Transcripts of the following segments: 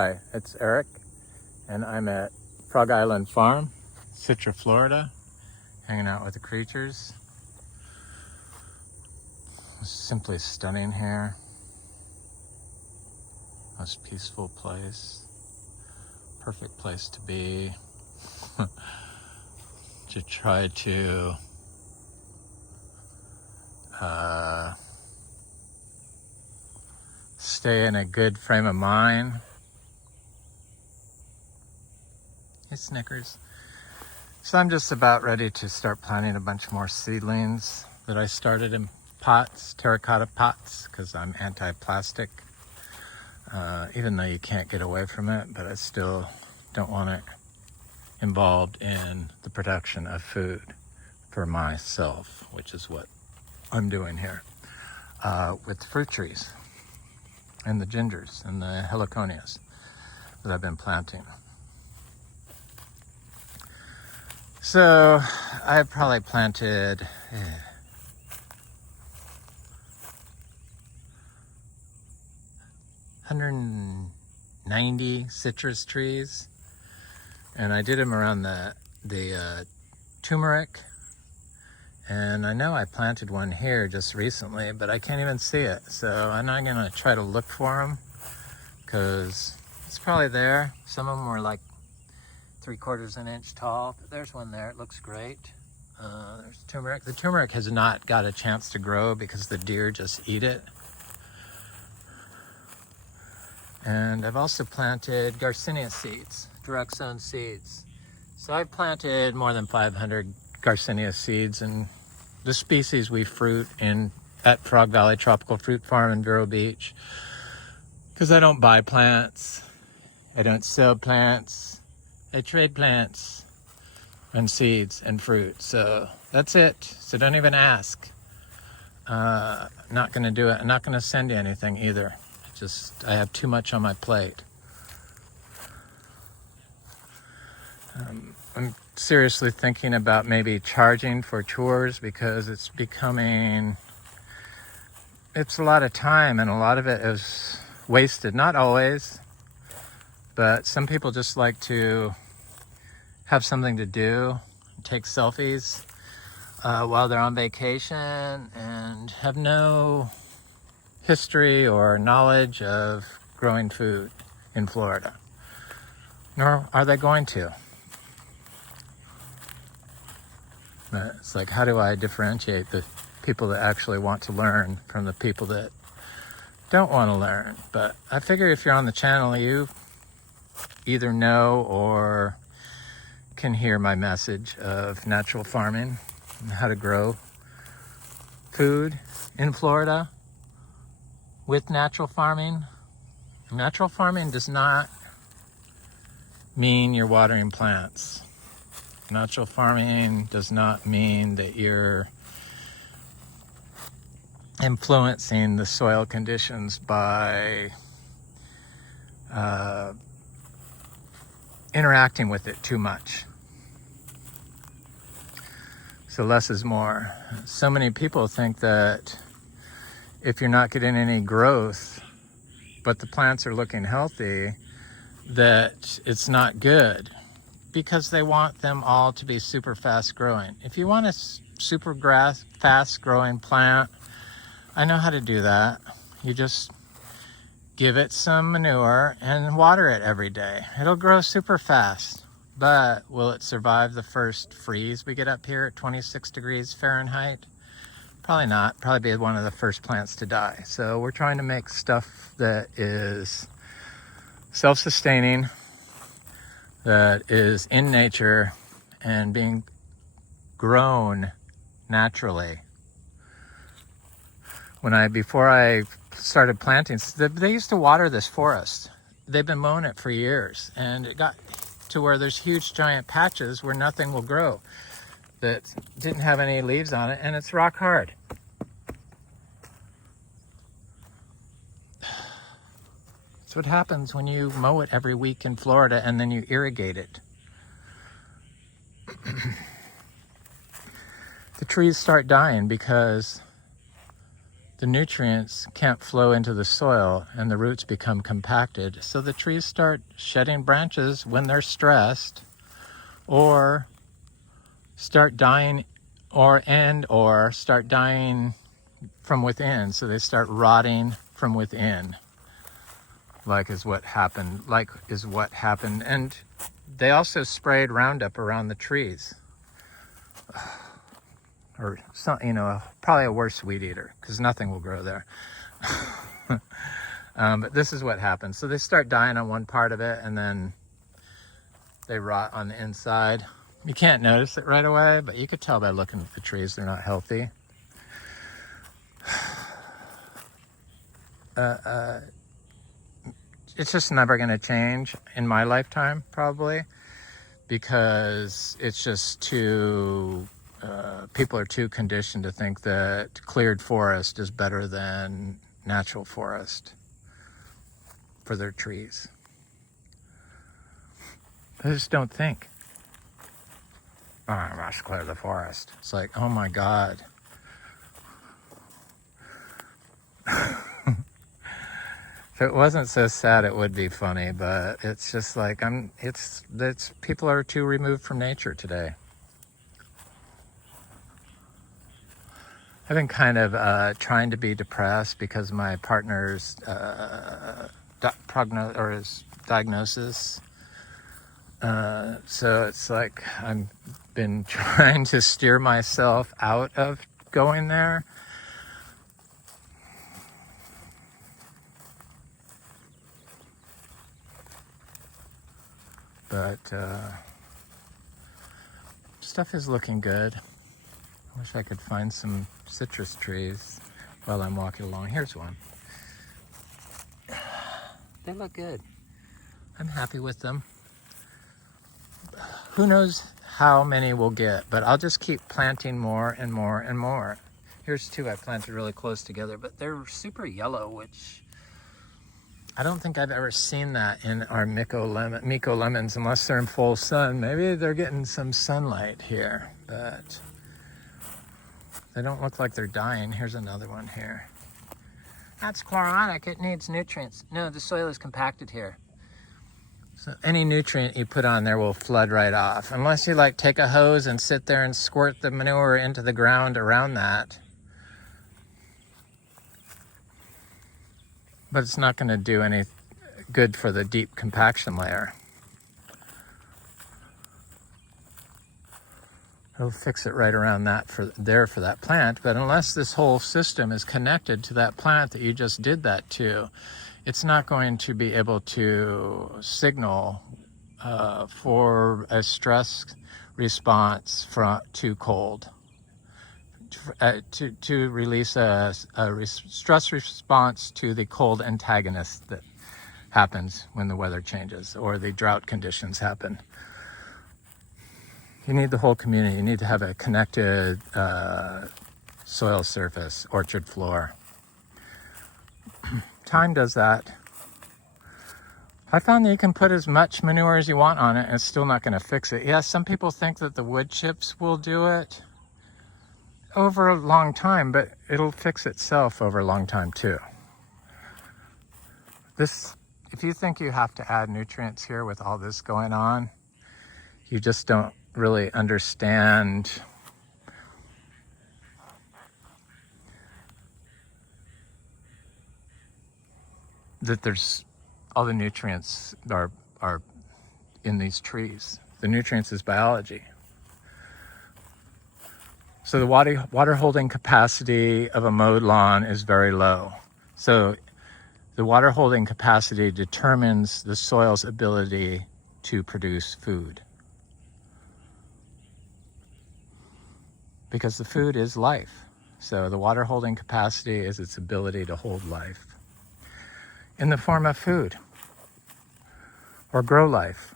Hi, it's Eric, and I'm at Frog Island Farm, Citra, Florida, hanging out with the creatures. It's simply stunning here. Most peaceful place. Perfect place to be. To try to stay in a good frame of mind. Hey, Snickers. So I'm just about ready to start planting a bunch more seedlings that I started in pots, terracotta pots, because I'm anti-plastic. Even though you can't get away from it, but I still don't want it involved in the production of food for myself, which is what I'm doing here with the fruit trees and the gingers and the heliconias that I've been planting. So I probably planted 190 citrus trees, and I did them around the turmeric. And I know I planted one here just recently, but I can't even see it. So I'm not gonna try to look for them because it's probably there. Some of them were like 3/4 inch tall. But there's one there, it looks great. There's turmeric. The turmeric has not got a chance to grow because the deer just eat it. And I've also planted Garcinia seeds, direct sown seeds. So I've planted more than 500 Garcinia seeds, and the species we fruit at Frog Valley Tropical Fruit Farm in Vero Beach. Because I don't buy plants, I don't sell plants, I trade plants and seeds and fruit. So that's it. So don't even ask. Not gonna do it. I'm not gonna send you anything either. I have too much on my plate. I'm seriously thinking about maybe charging for tours because it's a lot of time, and a lot of it is wasted. Not always, but some people just like to have something to do, take selfies while they're on vacation, and have no history or knowledge of growing food in Florida. Nor are they going to. But it's like, how do I differentiate the people that actually want to learn from the people that don't want to learn? But I figure if you're on the channel, you either know or can hear my message of natural farming and how to grow food in Florida with natural farming. Natural farming does not mean you're watering plants. Natural farming does not mean that you're influencing the soil conditions by interacting with it too much. So less is more. So many people think that if you're not getting any growth, but the plants are looking healthy, that it's not good, because they want them all to be super fast growing. If you want a super fast growing plant, I know how to do that. You just give it some manure and water it every day. It'll grow super fast. But will it survive the first freeze we get up here at 26 degrees Fahrenheit? Probably not. Probably be one of the first plants to die. So we're trying to make stuff that is self-sustaining, that is in nature and being grown naturally. Before I started planting, they used to water this forest. They've been mowing it for years, and it got to where there's huge giant patches where nothing will grow that didn't have any leaves on it, and it's rock hard. That's what happens when you mow it every week in Florida and then you irrigate it. The trees start dying because the nutrients can't flow into the soil and the roots become compacted. So the trees start shedding branches when they're stressed, or start dying, or start dying from within. So they start rotting from within, is what happened. And they also sprayed Roundup around the trees. Or some, probably a worse weed eater, because nothing will grow there. But this is what happens. So they start dying on one part of it, and then they rot on the inside. You can't notice it right away, but you could tell by looking at the trees they're not healthy. It's just never going to change in my lifetime, probably, because it's just too... people are too conditioned to think that cleared forest is better than natural forest for their trees. They just don't think, oh, I must clear the forest. It's like, oh my God. If it wasn't so sad, it would be funny, but it's just like, people are too removed from nature today. I've been kind of trying to be depressed because my partner's his diagnosis. So it's like I've been trying to steer myself out of going there. But stuff is looking good. I wish I could find some citrus trees while I'm walking along. Here's one. They look good. I'm happy with them. Who knows how many we'll get, but I'll just keep planting more and more and more. Here's two I planted really close together, but they're super yellow, which I don't think I've ever seen that in our Miko lemons unless they're in full sun. Maybe they're getting some sunlight here, but they don't look like they're dying. Here's another one here. That's chloronic. It needs nutrients. No, the soil is compacted here. So any nutrient you put on there will flood right off. Unless you take a hose and sit there and squirt the manure into the ground around that. But it's not going to do any good for the deep compaction layer. It'll fix it right around that for that plant. But unless this whole system is connected to that plant that you just did that to, it's not going to be able to signal for a stress response to cold, to release a stress response to the cold antagonist that happens when the weather changes or the drought conditions happen. You need the whole community. You need to have a connected soil surface, orchard floor. Time does that. I found that you can put as much manure as you want on it and it's still not going to fix it. Yes, some people think that the wood chips will do it over a long time, but it'll fix itself over a long time too. If you think you have to add nutrients here with all this going on, you just don't really understand that there's all the nutrients are in these trees. The nutrients is biology. So the water holding capacity of a mowed lawn is very low. So the water holding capacity determines the soil's ability to produce food. Because the food is life. So the water holding capacity is its ability to hold life in the form of food or grow life.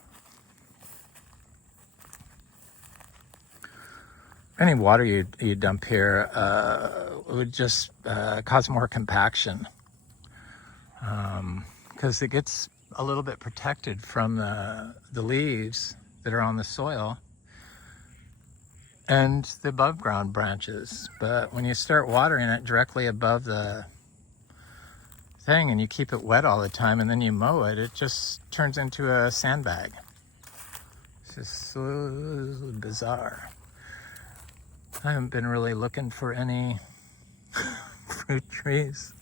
Any water you dump here would just cause more compaction because it gets a little bit protected from the leaves that are on the soil. and the above ground branches. But when you start watering it directly above the thing and you keep it wet all the time and then you mow it, it just turns into a sandbag. It's just so bizarre. I haven't been really looking for any fruit trees.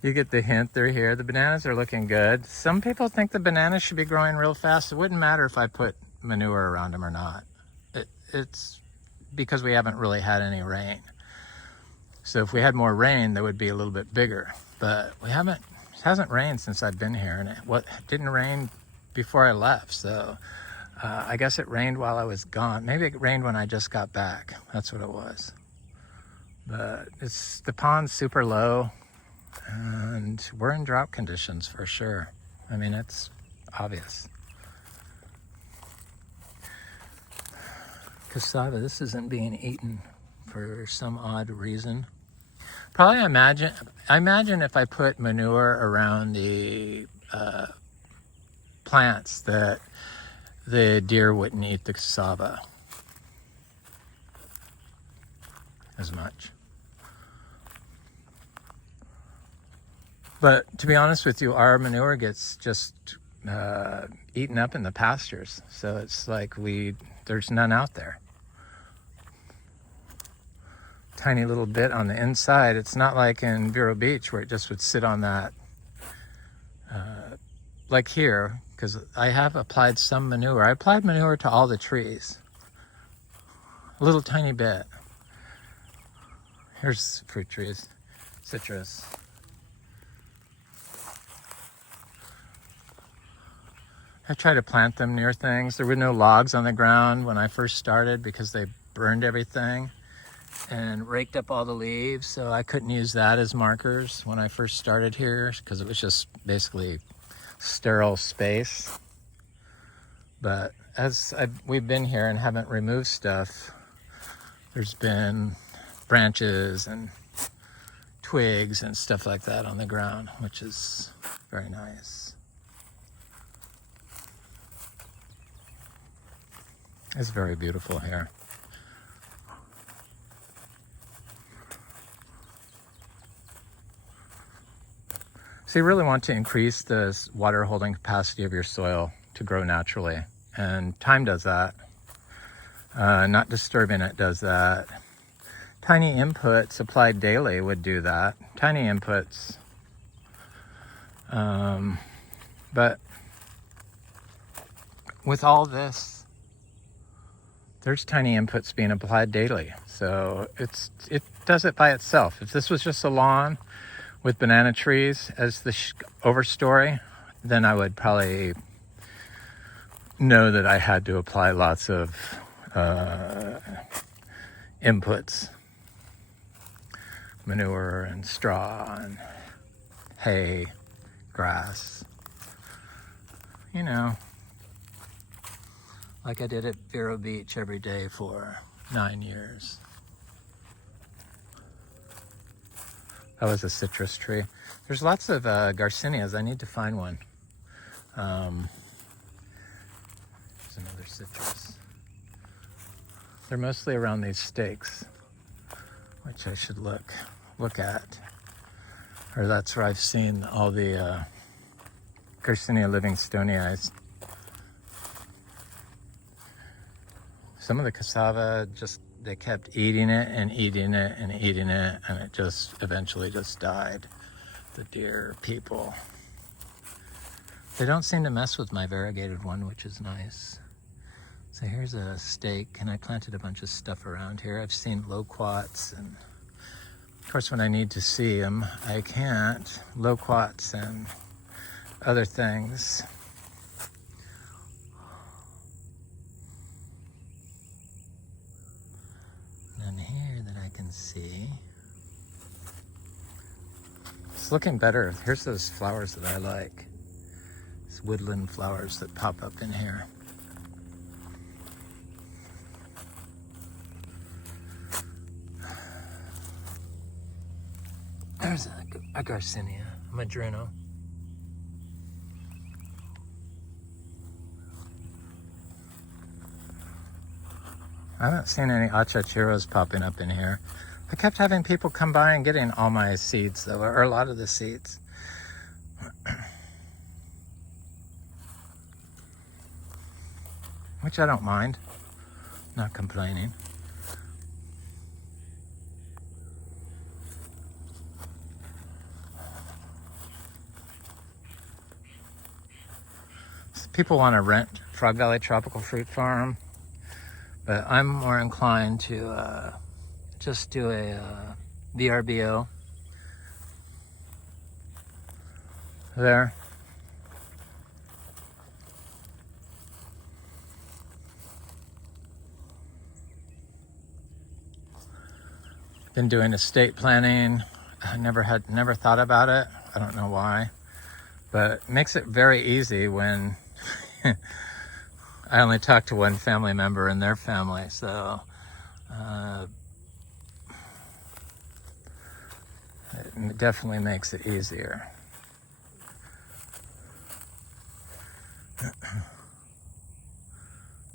You get the hint, they're here. The bananas are looking good. Some people think the bananas should be growing real fast. It wouldn't matter if I put manure around them or not. It's because we haven't really had any rain. So if we had more rain, they would be a little bit bigger. But it hasn't rained since I've been here, and it didn't rain before I left. So I guess it rained while I was gone. Maybe it rained when I just got back. That's what it was. But the pond's super low, and we're in drought conditions for sure. I mean, it's obvious. Cassava, this isn't being eaten for some odd reason. Probably I imagine if I put manure around the plants that the deer wouldn't eat the cassava as much. But to be honest with you, our manure gets just eaten up in the pastures. So it's like there's none out there. Tiny little bit on the inside. It's not like in Vero Beach where it just would sit on that, like here, because I have applied some manure. I applied manure to all the trees. A little tiny bit. Here's fruit trees, citrus. I try to plant them near things. There were no logs on the ground when I first started because they burned everything and raked up all the leaves, so I couldn't use that as markers when I first started here because it was just basically sterile space. But as we've been here and haven't removed stuff, there's been branches and twigs and stuff like that on the ground, which is very nice. It's very beautiful here. So you really want to increase the water holding capacity of your soil to grow naturally. And time does that. Not disturbing it does that. Tiny inputs applied daily would do that. Tiny inputs. But with all this, there's tiny inputs being applied daily. So it does it by itself. If this was just a lawn with banana trees as the overstory, then I would probably know that I had to apply lots of inputs. Manure and straw and hay, grass. You know, like I did at Vero Beach every day for 9 years. That was a citrus tree. There's lots of garcinias. I need to find one. There's another citrus. They're mostly around these stakes, which I should look at. Or that's where I've seen all the Garcinia livingstoneii. Some of the cassava they kept eating it and eating it and eating it, and it just eventually just died. The deer people. They don't seem to mess with my variegated one, which is nice. So here's a stake, and I planted a bunch of stuff around here. I've seen loquats, and of course when I need to see them, I can't. Loquats and other things. None here that I can see. It's looking better. Here's those flowers that I like. These woodland flowers that pop up in here. There's a Garcinia, a Madrino. I haven't seen any achachiros popping up in here. I kept having people come by and getting all my seeds, though, or a lot of the seeds. Which I don't mind. Not complaining. People want to rent Frog Valley Tropical Fruit Farm, but I'm more inclined to just do a VRBO there. Been doing estate planning. I never thought about it. I don't know why, but it makes it very easy when I only talk to one family member and their family, so it definitely makes it easier.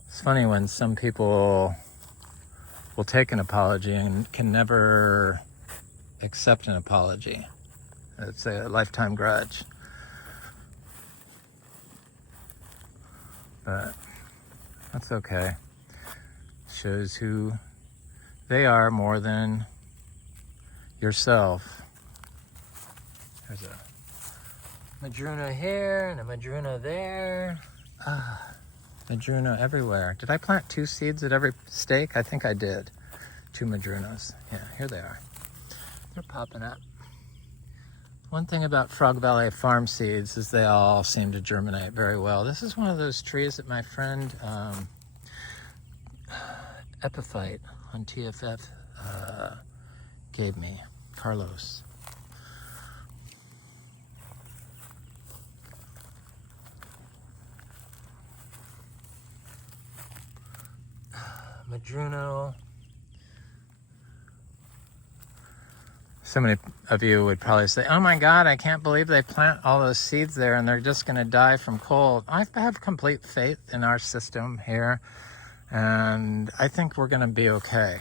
It's funny when some people will take an apology and can never accept an apology. It's a lifetime grudge. But that's okay. Shows who they are more than yourself. There's a madruna here and a madruna there. Madruna everywhere. Did I plant 2 seeds at every stake? I think I did. 2 madrunas. Yeah, here they are. They're popping up. One thing about Frog Valley farm seeds is they all seem to germinate very well. This is one of those trees that my friend Epiphyte on TFF gave me, Carlos. Madruno. So many of you would probably say, oh my God, I can't believe they plant all those seeds there and they're just going to die from cold. I have complete faith in our system here, and I think we're going to be okay.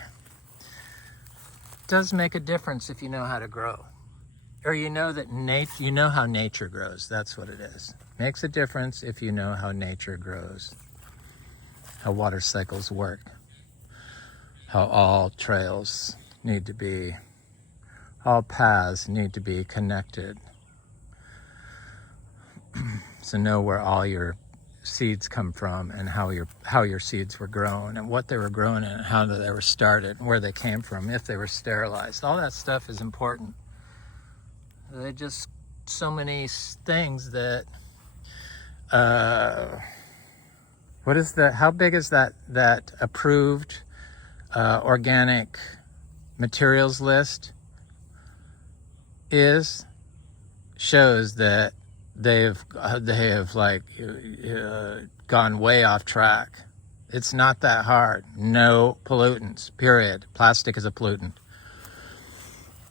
It does make a difference if you know how to grow, or you know that you know how nature grows. That's what it is. Makes a difference if you know how nature grows, how water cycles work, how all trails need to be, all paths need to be connected. So know where all your seeds come from and how your seeds were grown and what they were grown in and how they were started and where they came from, if they were sterilized. All that stuff is important. They're just so many things that how big is that approved organic materials list shows that they have like gone way off track. It's not that hard. No pollutants, period. Plastic is a pollutant.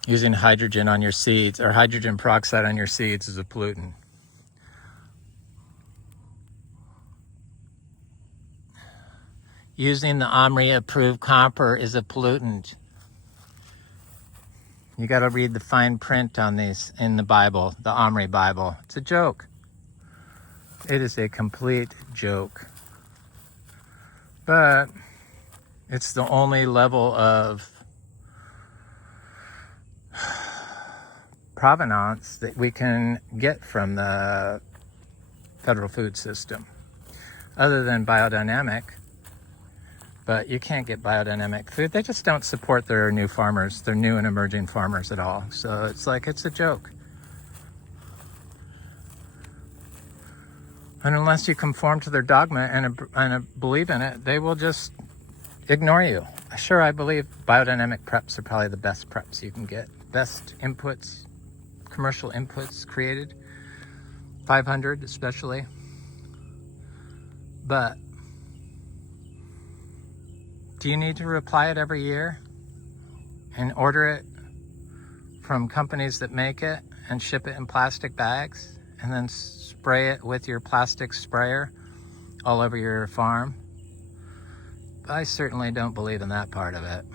Using hydrogen on your seeds or hydrogen peroxide on your seeds is a pollutant. Using the OMRI approved copper is a pollutant. You got to read the fine print on these in the Bible, the Omri Bible. It's a joke. It is a complete joke. But it's the only level of provenance that we can get from the federal food system, other than biodynamic. But you can't get biodynamic food. They just don't support their new farmers, their new and emerging farmers at all. So it's like, it's a joke. And unless you conform to their dogma and believe in it, they will just ignore you. Sure, I believe biodynamic preps are probably the best preps you can get. Best inputs, commercial inputs created. 500 especially. But do you need to reapply it every year and order it from companies that make it and ship it in plastic bags and then spray it with your plastic sprayer all over your farm? I certainly don't believe in that part of it.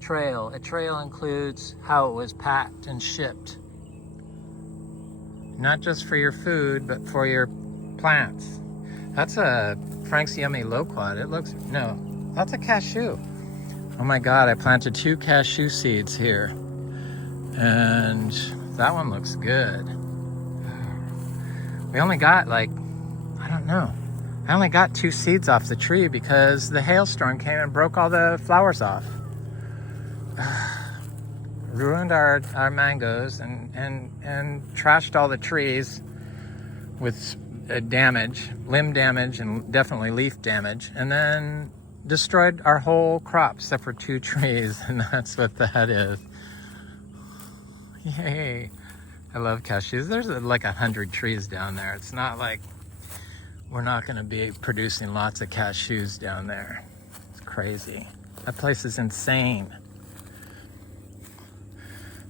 Trail. A trail includes how it was packed and shipped. Not just for your food, but for your plants. That's a Frank's Yummy Loquat. It looks, no, that's a cashew. Oh my God, I planted 2 cashew seeds here. And that one looks good. We only got like, I don't know. I only got 2 seeds off the tree because the hailstorm came and broke all the flowers off. Ruined our mangoes and trashed all the trees with damage, limb damage, and definitely leaf damage, and then destroyed our whole crop except for 2 trees, and that's what that is. Yay! I love cashews. There's like 100 trees down there. It's not like we're not going to be producing lots of cashews down there. It's crazy. That place is insane.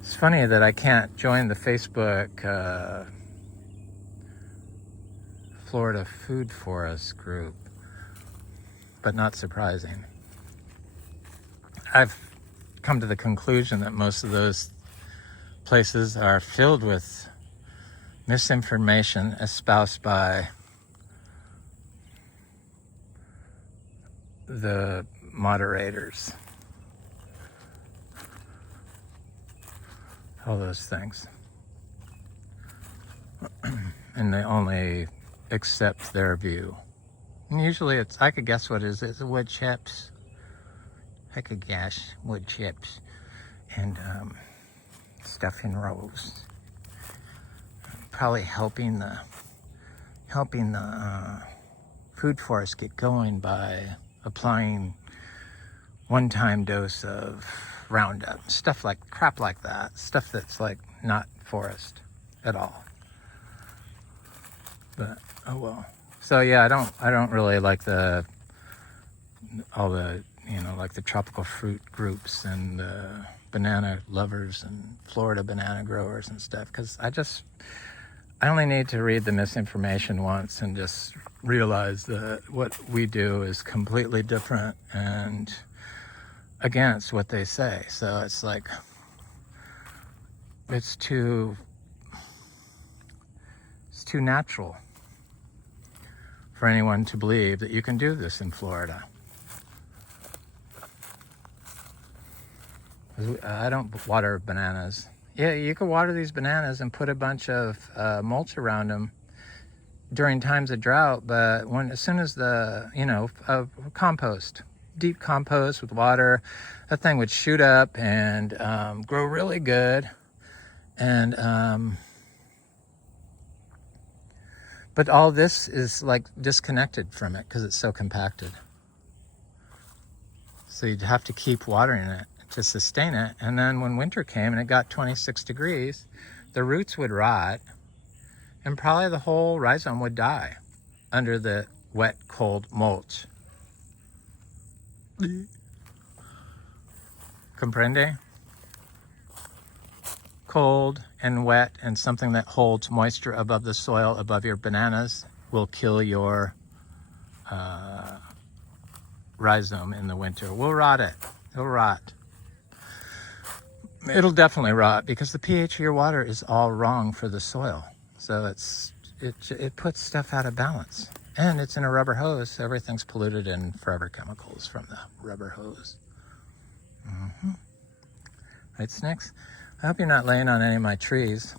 It's funny that I can't join the Facebook Florida Food Forest group, but not surprising. I've come to the conclusion that most of those places are filled with misinformation espoused by the moderators. All those things. And they only accept their view. And usually it's, I could guess what it is. It's wood chips. I could guess wood chips and stuff in rows. Probably helping the food forest get going by applying one-time dose of Roundup, stuff like crap like that, stuff that's like not forest at all. But oh well. So yeah, I don't really like all the like the tropical fruit groups and the banana lovers and Florida banana growers and stuff, because I only need to read the misinformation once and just realize that what we do is completely different and against what they say. So it's like, it's too natural for anyone to believe that you can do this in Florida. I don't water bananas. Yeah, you could water these bananas and put a bunch of mulch around them during times of drought, but as soon as the, compost, deep compost with water, that thing would shoot up and grow really good. And but all this is like disconnected from it because it's so compacted. So you'd have to keep watering it to sustain it. And then when winter came and it got 26 degrees, the roots would rot and probably the whole rhizome would die under the wet, cold mulch. Comprende? Cold and wet and something that holds moisture above the soil, above your bananas, will kill your rhizome in the winter. We'll rot it. It'll rot. It'll definitely rot because the pH of your water is all wrong for the soil. So it puts stuff out of balance. And it's in a rubber hose. So everything's polluted in forever chemicals from the rubber hose. Mm-hmm. Right, snakes? I hope you're not laying on any of my trees.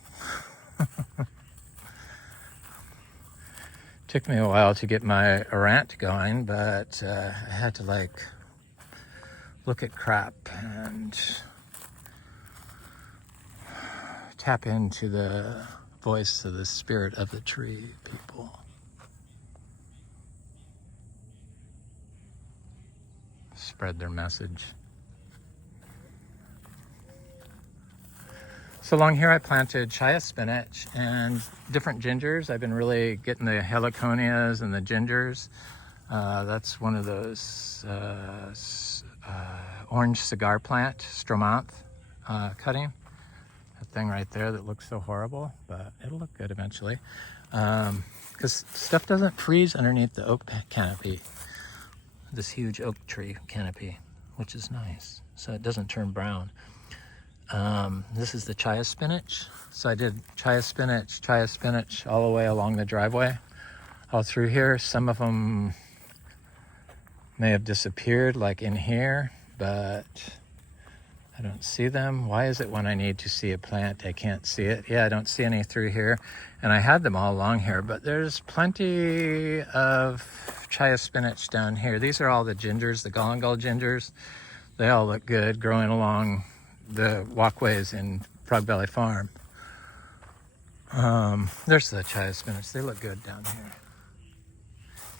Took me a while to get my rant going, but I had to look at crap and tap into the voice of the spirit of the tree people. Spread their message. So along here I planted Chaya spinach and different gingers. I've been really getting the heliconias and the gingers. That's one of those orange cigar plant, stromanth cutting. a thing right there that looks so horrible, but it'll look good eventually. Because stuff doesn't freeze underneath the oak canopy, this huge oak tree canopy, which is nice. So it doesn't turn brown. This is the chia spinach. So I did chia spinach all the way along the driveway, all through here. Some of them may have disappeared, like in here, but I don't see them. Why is it when I need to see a plant, I can't see it? Yeah, I don't see any through here. And I had them all along here, but there's plenty of chia spinach down here. These are all the gingers, the galangal gingers. They all look good growing along the walkways in Frog Valley Farm. There's the chia spinach. They look good down here.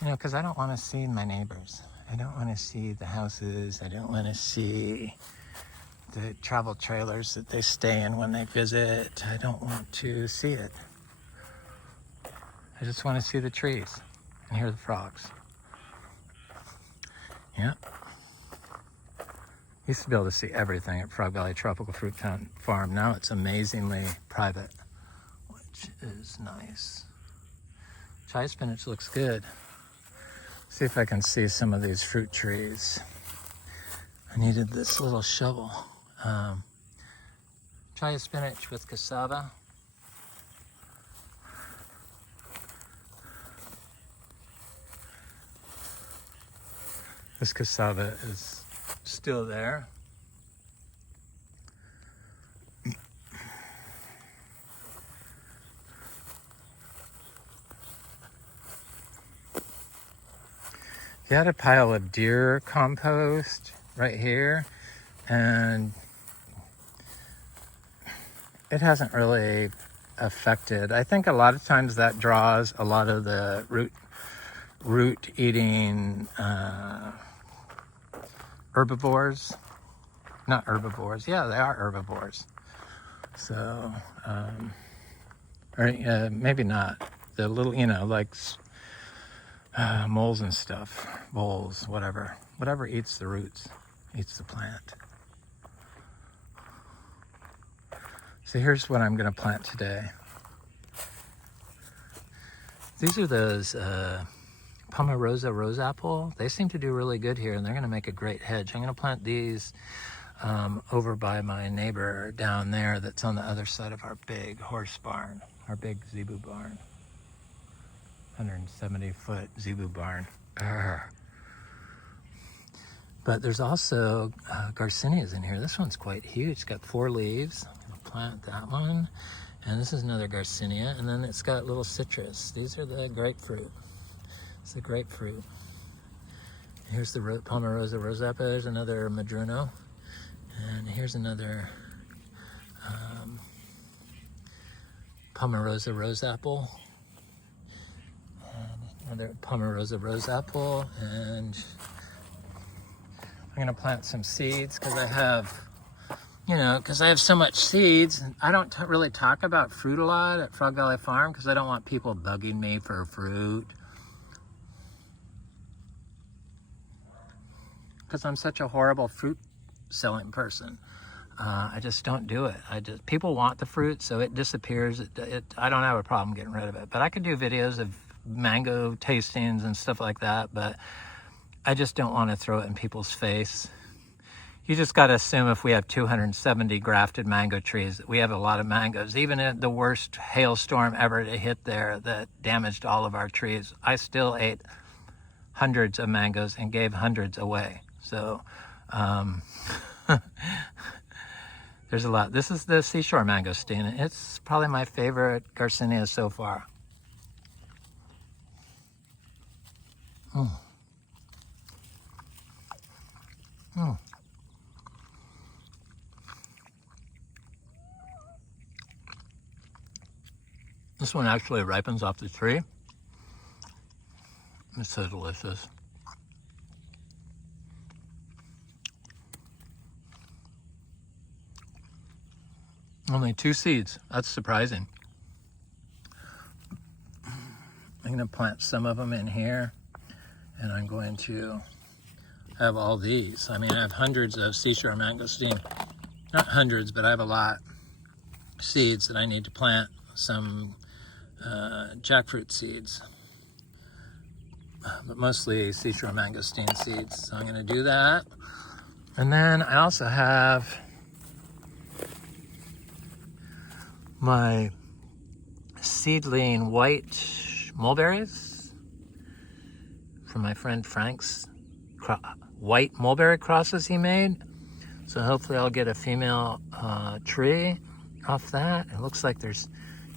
You know, because I don't want to see my neighbors. I don't want to see the houses. I don't want to see the travel trailers that they stay in when they visit. I don't want to see it. I just want to see the trees and hear the frogs. Yep. Used to be able to see everything at Frog Valley Tropical Fruit Farm. Now it's amazingly private, which is nice. Chia spinach looks good. See if I can see some of these fruit trees. I needed this little shovel. Chia spinach with cassava. This cassava is still there. You had a pile of deer compost right here, and it hasn't really affected. I think a lot of times that draws a lot of the root eating herbivores. Not herbivores. Yeah, they are herbivores. So, or maybe not. The little, you know, like moles and stuff, voles, whatever eats the roots, eats the plant. So here's what I'm going to plant today. These are those Pomarosa rose apple. They seem to do really good here, and they're going to make a great hedge. I'm going to plant these over by my neighbor down there that's on the other side of our big horse barn, our big zebu barn. 170-foot zebu barn. Urgh. But there's also garcinias in here. This one's quite huge. It's got 4 leaves. I'll plant that one. And this is another garcinia. And then it's got little citrus. These are the grapefruit. It's the grapefruit. Here's the Pomarosa rose apple. There's another madruno. And here's another Pomarosa rose apple. Another Pomarosa rose apple, and I'm gonna plant some seeds because I have, you know, because I have so much seeds. And I don't really talk about fruit a lot at Frog Valley Farm because I don't want people bugging me for fruit. Because I'm such a horrible fruit selling person. I just don't do it. People want the fruit, so it disappears. I don't have a problem getting rid of it, but I could do videos of mango tastings and stuff like that, but I just don't want to throw it in people's face. You just got to assume if we have 270 grafted mango trees, we have a lot of mangoes. Even in the worst hailstorm ever to hit there that damaged all of our trees, I still ate hundreds of mangoes and gave hundreds away. So there's a lot. This is the seashore mangosteen. It's probably my favorite garcinia so far. This one actually ripens off the tree. It's so delicious. Only 2 seeds. That's surprising. I'm going to plant some of them in here, and I'm going to have all these. I mean, I have hundreds of seashore mangosteen. Not hundreds, but I have a lot. seeds that I need to plant some jackfruit seeds, but mostly Citra mangosteen seeds. So I'm going to do that. And then I also have my seedling white mulberries from my friend Frank's white mulberry crosses he made. So hopefully I'll get a female tree off that. It looks like there's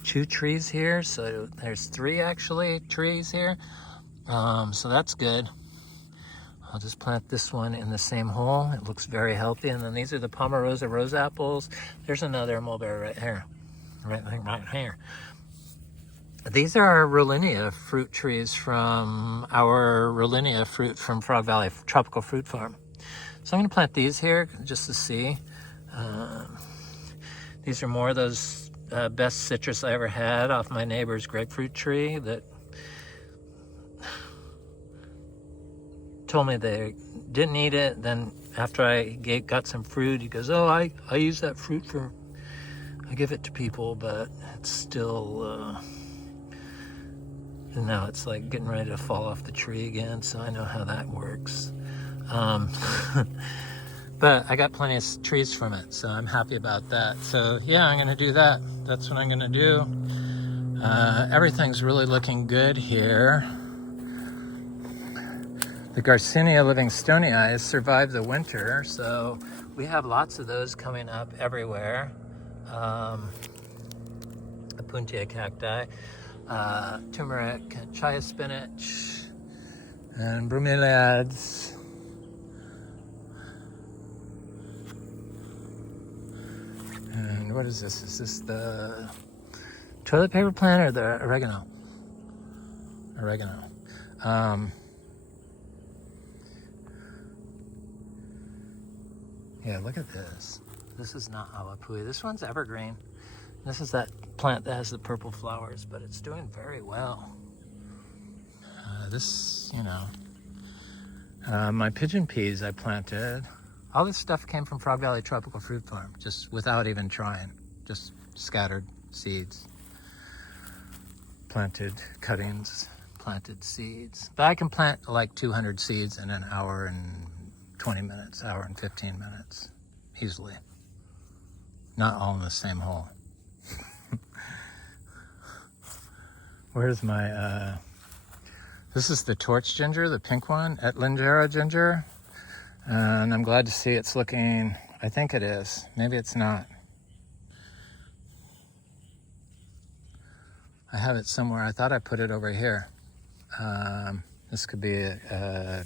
2 trees here, so there's 3 actually trees here. So that's good. I'll just plant this one in the same hole. It looks very healthy. And then these are the Pomarosa rose apples. There's another mulberry right here. Right here. These are our Rollinia fruit trees from our Rollinia fruit from Frog Valley Tropical Fruit Farm. So I'm going to plant these here just to see. These are more of those best citrus I ever had off my neighbor's grapefruit tree that told me they didn't eat it. Then after I got some fruit, he goes, oh, I use that fruit I give it to people, but it's still, and now it's like getting ready to fall off the tree again, so I know how that works. But I got plenty of trees from it, so I'm happy about that. So yeah, I'm gonna do that. That's what I'm gonna do. Everything's really looking good here. The Garcinia Livingstoneii survived the winter, so we have lots of those coming up everywhere. Apuntia cacti, turmeric, chia spinach, and bromeliads. And what is this? Is this the toilet paper plant or the oregano? Oregano. Yeah, look at this. This is not awapui. This one's evergreen. This is that plant that has the purple flowers, but it's doing very well. My pigeon peas I planted. All this stuff came from Frog Valley Tropical Fruit Farm, just without even trying. Just scattered seeds. Planted cuttings, planted seeds. But I can plant like 200 seeds in an hour and 20 minutes, hour and 15 minutes, easily. Not all in the same hole. Where's my, this is the torch ginger, the pink one, Etlingera ginger. And I'm glad to see it's looking, I think it is. Maybe it's not. I have it somewhere. I thought I put it over here. This could be I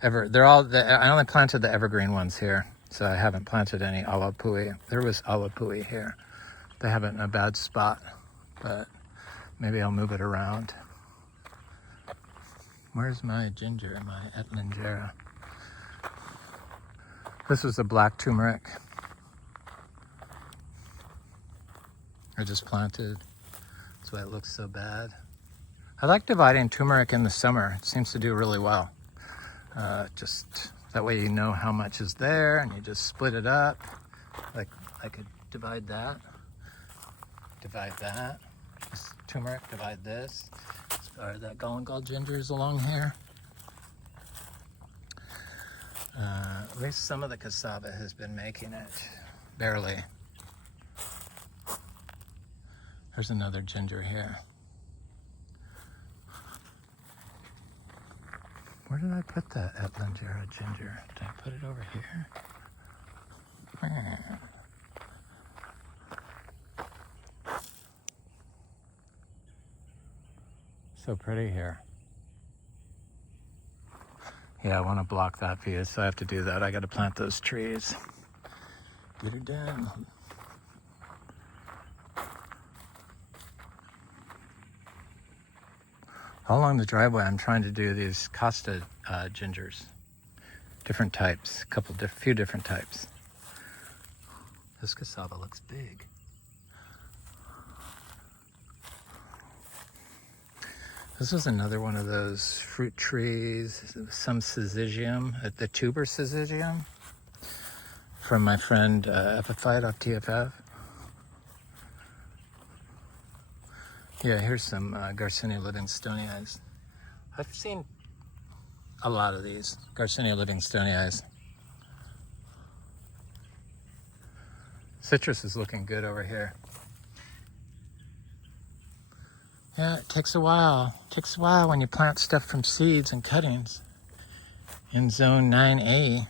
only planted the evergreen ones here, so I haven't planted any awapui. There was awapui here. They have it in a bad spot, but maybe I'll move it around. Where's my ginger, my Etlingera? This was a black turmeric I just planted. That's why it looks so bad. I like dividing turmeric in the summer. It seems to do really well. Just that way you know how much is there and you just split it up. Like I could divide that, this turmeric, divide this. Or that galangal ginger is along here. At least some of the cassava has been making it, barely. There's another ginger here. Where did I put that Etlingera ginger? Did I put it over here? So pretty here. Yeah, I want to block that view, so I have to do that. I got to plant those trees. Get her done. All along the driveway, I'm trying to do these Costa gingers. Different types, few different types. This cassava looks big. This is another one of those fruit trees, some syzygium, the tuber syzygium, from my friend Epiphyte off TFF. Yeah, here's some Garcinia livingstoniae. I've seen a lot of these Garcinia livingstoniae. Citrus is looking good over here. Yeah, it takes a while. It takes a while when you plant stuff from seeds and cuttings in zone 9A.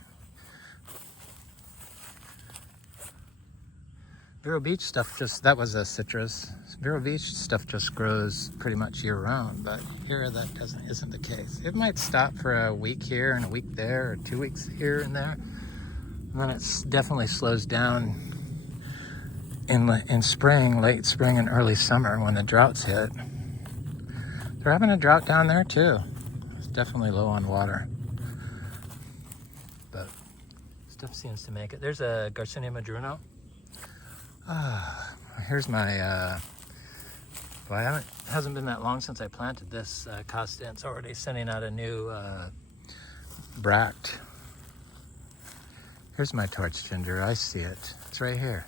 Vero Beach stuff that was a citrus. Vero Beach stuff just grows pretty much year round, but here that isn't the case. It might stop for a week here and a week there, or 2 weeks here and there. And then it definitely slows down in spring, late spring and early summer when the droughts hit. They're having a drought down there too. It's definitely low on water. But stuff seems to make it. There's a Garcinia madruno. Here's my, well, it hasn't been that long since I planted this Costa. It's already sending out a new bract. Here's my torch ginger. I see it. It's right here.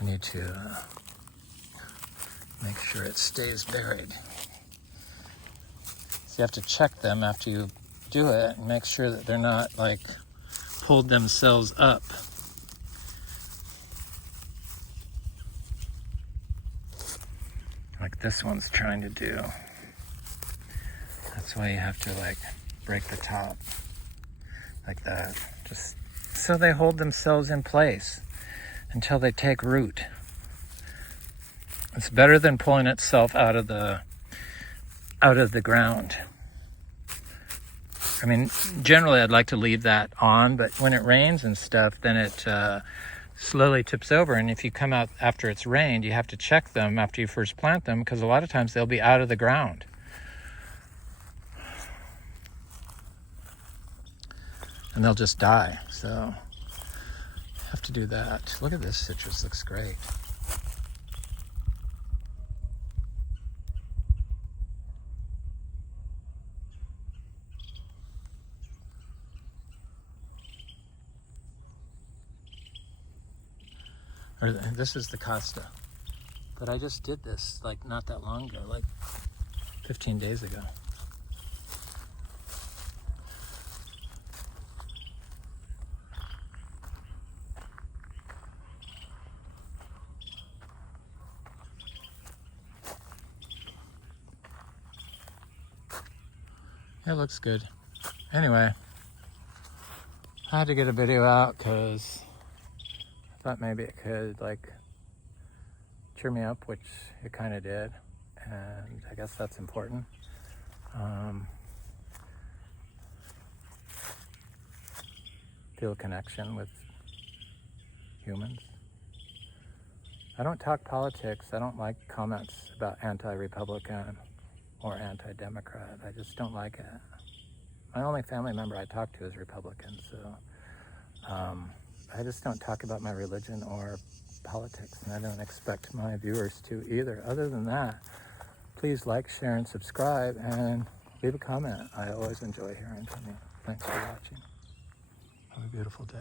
I need to make sure it stays buried. So you have to check them after you do it and make sure that they're not like pulled themselves up. Like this one's trying to do. That's why you have to like break the top like that, just so they hold themselves in place until they take root. It's better than pulling itself out of the ground. I mean, generally I'd like to leave that on, but when it rains and stuff, then it slowly tips over. And if you come out after it's rained, you have to check them after you first plant them, because a lot of times they'll be out of the ground. And they'll just die. So you have to do that. Look at this citrus, looks great. This is the Costa. But I just did this like not that long ago, like 15 days ago. It looks good. Anyway, I had to get a video out because I thought maybe it could like cheer me up, which it kind of did, and I guess that's important. Feel a connection with humans. I don't talk politics. I don't like comments about anti-Republican or anti-Democrat. I just don't like it. My only family member I talk to is Republican, so I just don't talk about my religion or politics, and I don't expect my viewers to either. Other than that, please like, share, and subscribe, and leave a comment. I always enjoy hearing from you. Thanks for watching. Have a beautiful day.